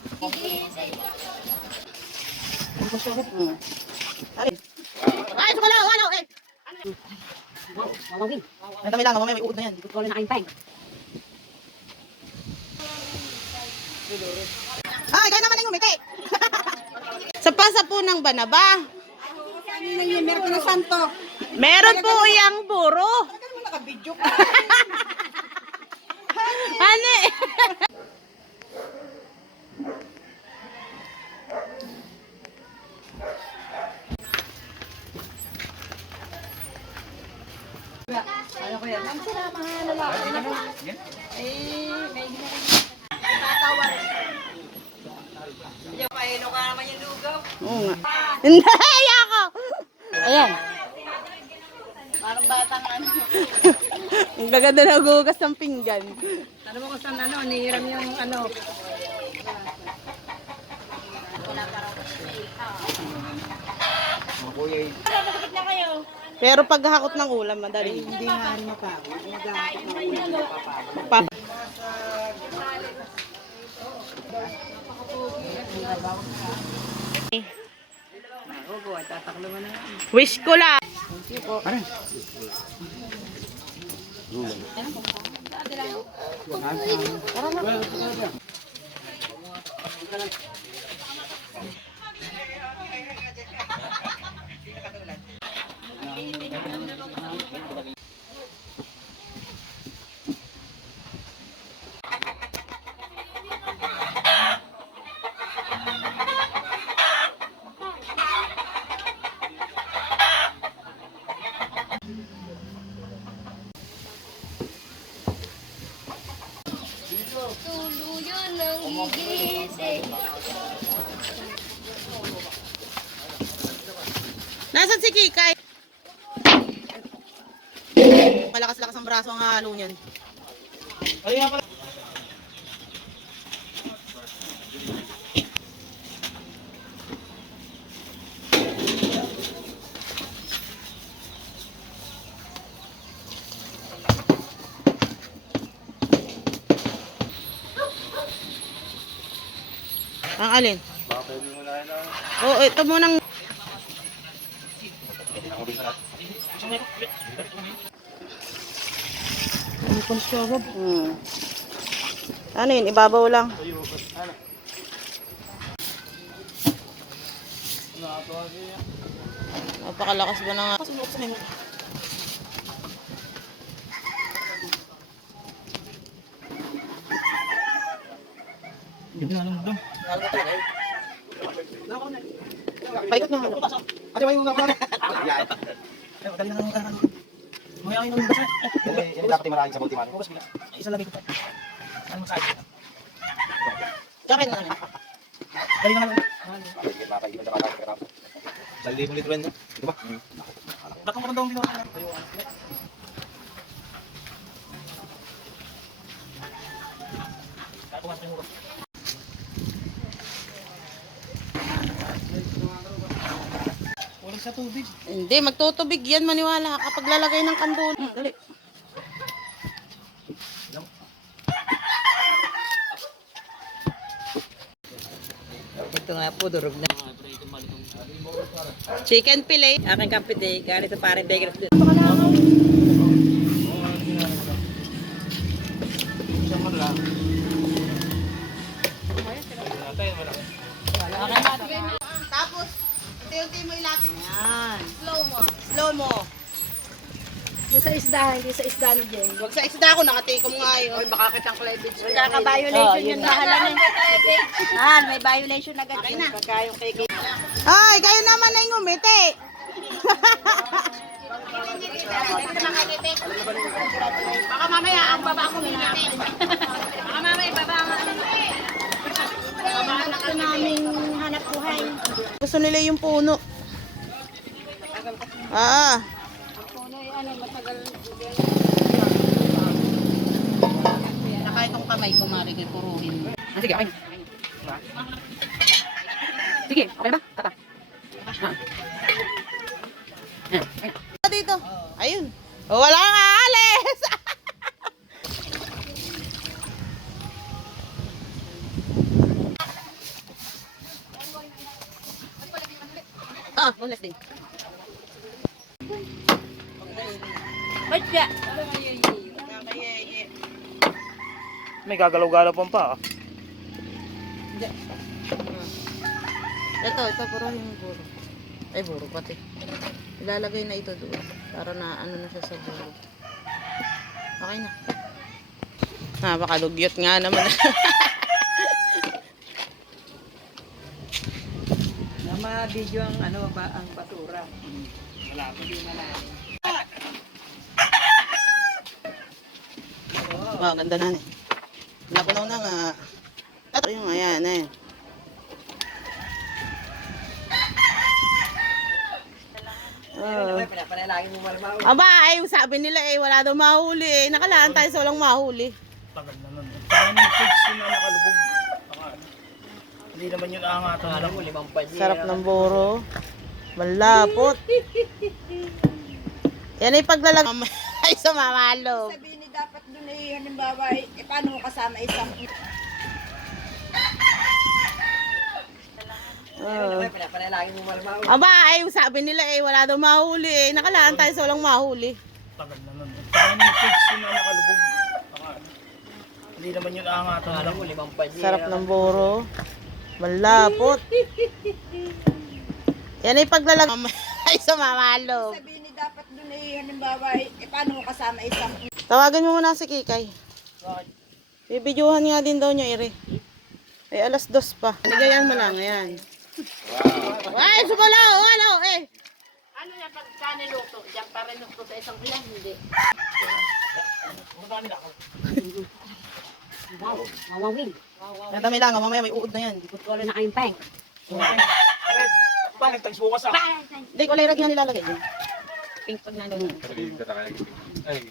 Ay, sumala, ano, eh. Ang dami lang, mamaya may uod na yan. Ay, kaya naman yung umiti. Sa pasa po ng Banaba. Meron ka na santo. Meron po iyang puro. Nakabidyo ka. Hani? Ano ko yan? Ang sila mga lalaki na po. May tatawar. Hindi pa ino ka naman yung lugaw. Oo nga. Hindi, ako. Ayan. Parang batang ano. Ang gaganda na gugas ng pinggan. Ano mo kung saan ano, nihiram yung ano. Pero paghahakot ng ulam, madali. Hindi nga ano pa. Magkakapit na ulo. Magpapa. Opo, tataklo mo na. Wish ko lang. Tuluyan ng gigising. Nasaan si Kikay? Malakas-lakas ang braso ang halo niyan. Ang alin? Oo, ito munang... Ano yun? Ibabaw lang. Napakalakas ba na nga? Paikot na. Ate, may mga pala. Dali na lang. Mayroon yung basa. Hindi dapat maraming sa multiman. Isa lagi ko pa. Ano masabi? Jacket na. Dali na lang. Dali mo litro yan. Di ba? Dakong ko daw dito. Walang sa tubig. Hindi, magtutubig yan, maniwala kapag lalagay ng kandun. Dali. Ito nga po, durog na. Chicken fillet. Aking kapite, galing sa parang bagel. Tapos, unti-unti mo ilapit. Yan. Slow mo. Slow mo. Yung sa isda, hindi sa isda ni Jen. Huwag sa isda ko, nakatikom nga yun. Oy, baka kitang cleavage. Magkaka-violation yun bahala na. May violation agad. Okay na. Pagka yung kay Ay, kayo naman ay ngumiti. Baka mamaya ang baba ko minati. Baka mamaya baba ang ito naming hanap buhay. Gusto nila yung puno. Ah. Puno yung ano, matagal. Naka itong kamay ko, Mari, kay puruhin. Sige, okay. Sige, okay ba? Tata. Dito. Ayun. Wala nga alis. Ah, boneless din. Ba't ka? May gagalaw-galaw pa. Ito puro yung buro. Ay, buro pati. Ilalagay na ito doon. Para na ano na siya sa buro. Okay na. Napakalugyot nga naman. Ma-video ang ano ba ang basura. Wala pa. Wow, ganda na eh. Napunaw na nga. Ito yung ayan eh. Pinapanalangin mo marmaw. Aba, ay sabi nila eh, wala daw mahuli eh. Nakalaan tayo sa walang mahuli. Tagal na nun. Parang yung kids yun na nakalubog. Hindi naman yun aangatan. Alam mo, 5 pa niya. Sarap ng buro. Malapot. Yan ay paglalag. Ay, sumamalo. Sabihin ni dapat doon eh, halimbawa, paano mo kasama isang... Pinapanalangin mo marmaw. Aba, ay sabi nila eh, wala daw mahuli eh. Nakalaan tayo sa walang mahuli. Tagal na nun. Parang yung kids yun na nakalubog. Hindi naman yun aangatan. Alam mo, 5 pa niya. Sarap ng buro. Malapot. Yan ay paglalag. Ay, sumamalo. Sabihin ni dapat doon eh, halimbawa, paano mo kasama isang... Tawagan mo muna si Kikay. Bibidyohan nga din daw niya, Ire. Ay, 2:00 pa. Ligayan mo lang, ayan. Wow. Ay, sumalaw! Ano, eh! Ano yan pag kaniluto? Diyan pa rin luto sa isang bilang, hindi. Mawawin. Ang dami lang, mamaya may uod na yan. Wala na kayong peng. Bakit tags bukas ah? Hindi, kulay red nga nilalagay yun. Pink pag nandun. Sabi, tatakayan. Ay,